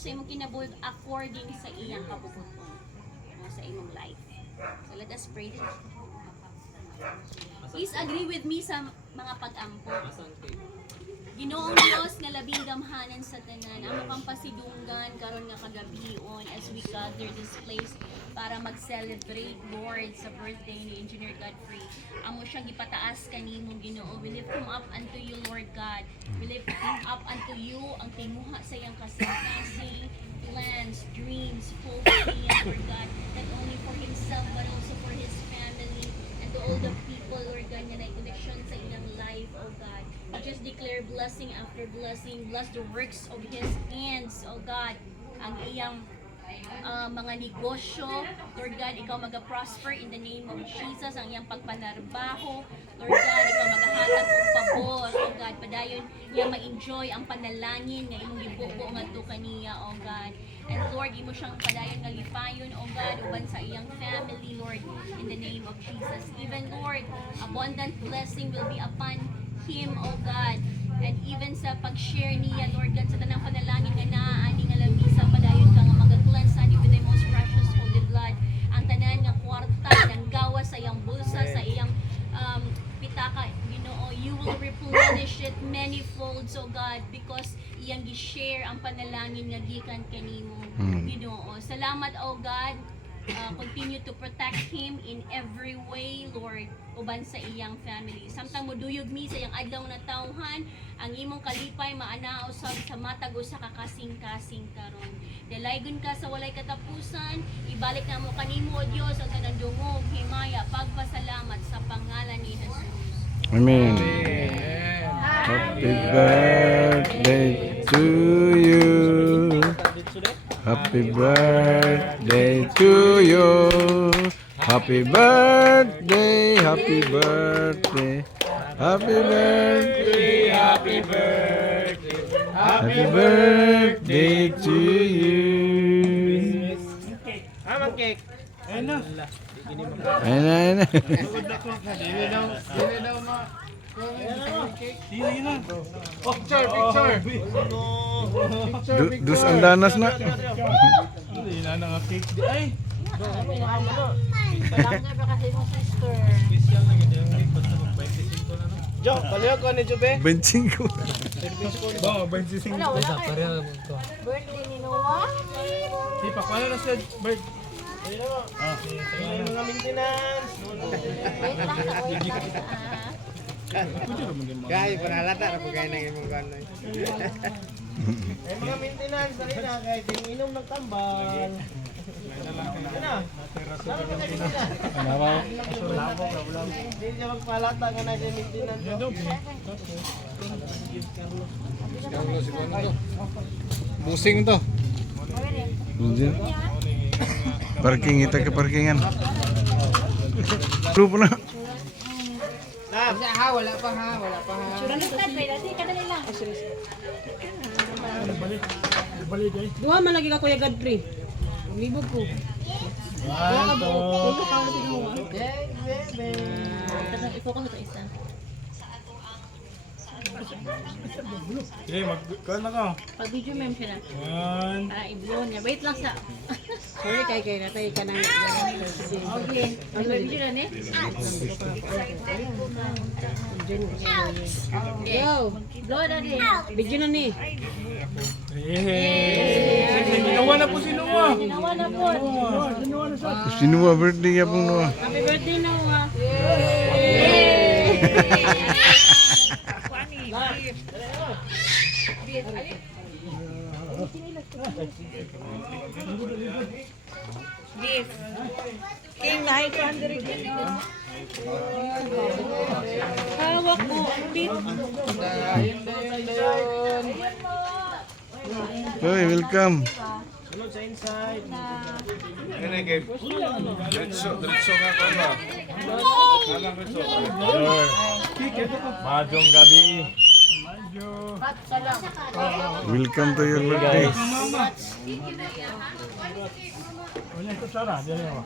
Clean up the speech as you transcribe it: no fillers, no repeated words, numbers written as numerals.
sa imong kinabuhi according sa iyang kabubuton sa imong life. So let us pray. Please agree with me sa mga pag-ampo. Ginoong Dios nga labing gamhanan sa tanan, amo kang pasidunggan karon nga kagabion as we gather this place para mag-celebrate, Lord, sa birthday ni Engineer Godfrey. Amo siyang ipataas kanimo, Ginoo. We lift him up unto you, Lord God. We lift him up unto you ang tinguha sa iyang kasing-kasing plans, dreams, fulfilling, Lord God, not only for himself but also for his family and to all the people, Lord God, nga na connection sa inyong life, oh God. We just declare blessing after blessing. Bless the works of his hands, oh God. Ang iyang mga negosyo, Lord God, ikaw mag-prosper in the name of Jesus. Ang iyang pagpanarbaho, Lord God, ikaw maghahatag og pabor, oh God. Padayon niya ma-enjoy ang panalangin nga imong gibuko ngadto kaniya, oh God. And Lord, imo siyang padayon nga lipayon, oh God, uban sa iyang family, Lord, in the name of Jesus. Even Lord, abundant blessing will be upon him, oh God. And even sa pag-share niya, Lord God, sa tanang panalangin nga naaani nga lamisa, padayon ka nga mag-cleanse ani with the most precious holy blood. Ang tanan nga kwarta, ng gawa sa iyang bulsa, sa iyang pitaka, Ginoo, you will replenish it many folds, oh God, because iyang gi-share ang panalangin nga gikan kanimo, Ginoo. Salamat, oh God. Continue to protect him in every way, Lord, uban sa iyang family. Samtang moduyog mi sa iyang adlaw na tawhan, ang imong kalipay maanao sa matag usa ka kasing-kasing karon. Dalaygon ka sa walay katapusan, ibalik na mo kanimo, O Dios, ang tanang dungog, himaya, pagpasalamat sa pangalan ni Jesus. Amen. Happy birthday to you. Happy birthday to you. Happy birthday, happy birthday. Happy birthday, happy birthday. Happy birthday to you. Amang cake. Ayun na, ayun na. Picture. Dus ang danas na. Hindi na naka-cake di ay. Palangga ba kasi mo, sister? Special na ganyan yung cake basta mag-25 na no. Jo, paliho ko ni Jube. Benching ko. Ba, 25. Wala kayo. Birthday ni Noah? Di pa pala na sa bird. Ayun mga maintenance. Wait lang sa Kaya panalata na po kayo ng imong gano'n. Ay mga maintenance dali na kay inom ng tambal. Ano? Hindi niya magpalata ka na siya maintenance. Busing to. Parking kita ke parkingan. Lupa na. Wala pa ha. Dua man lagi ka Kuya Godfrey. Libog ko. I-focus ito isa. Okay, magkuhan na ka. Pag-video meme siya na. One. Para i-blow niya. Wait lang sa... Sorry kay natay ka nang. Okay. Mag-video na ni? Yo, Blow na ni. video na ni. Yay! Ginawa na po si Noah. Ginawa na po. Sino ba birthday ya pong Noah? Happy birthday Noah. Beef. King na high hundred. Hawak mo. Beef. Hoy, welcome. Sunod sa inside. Majong gabi. Welcome to your birthday. Wala ito Sarah. Diyan ako.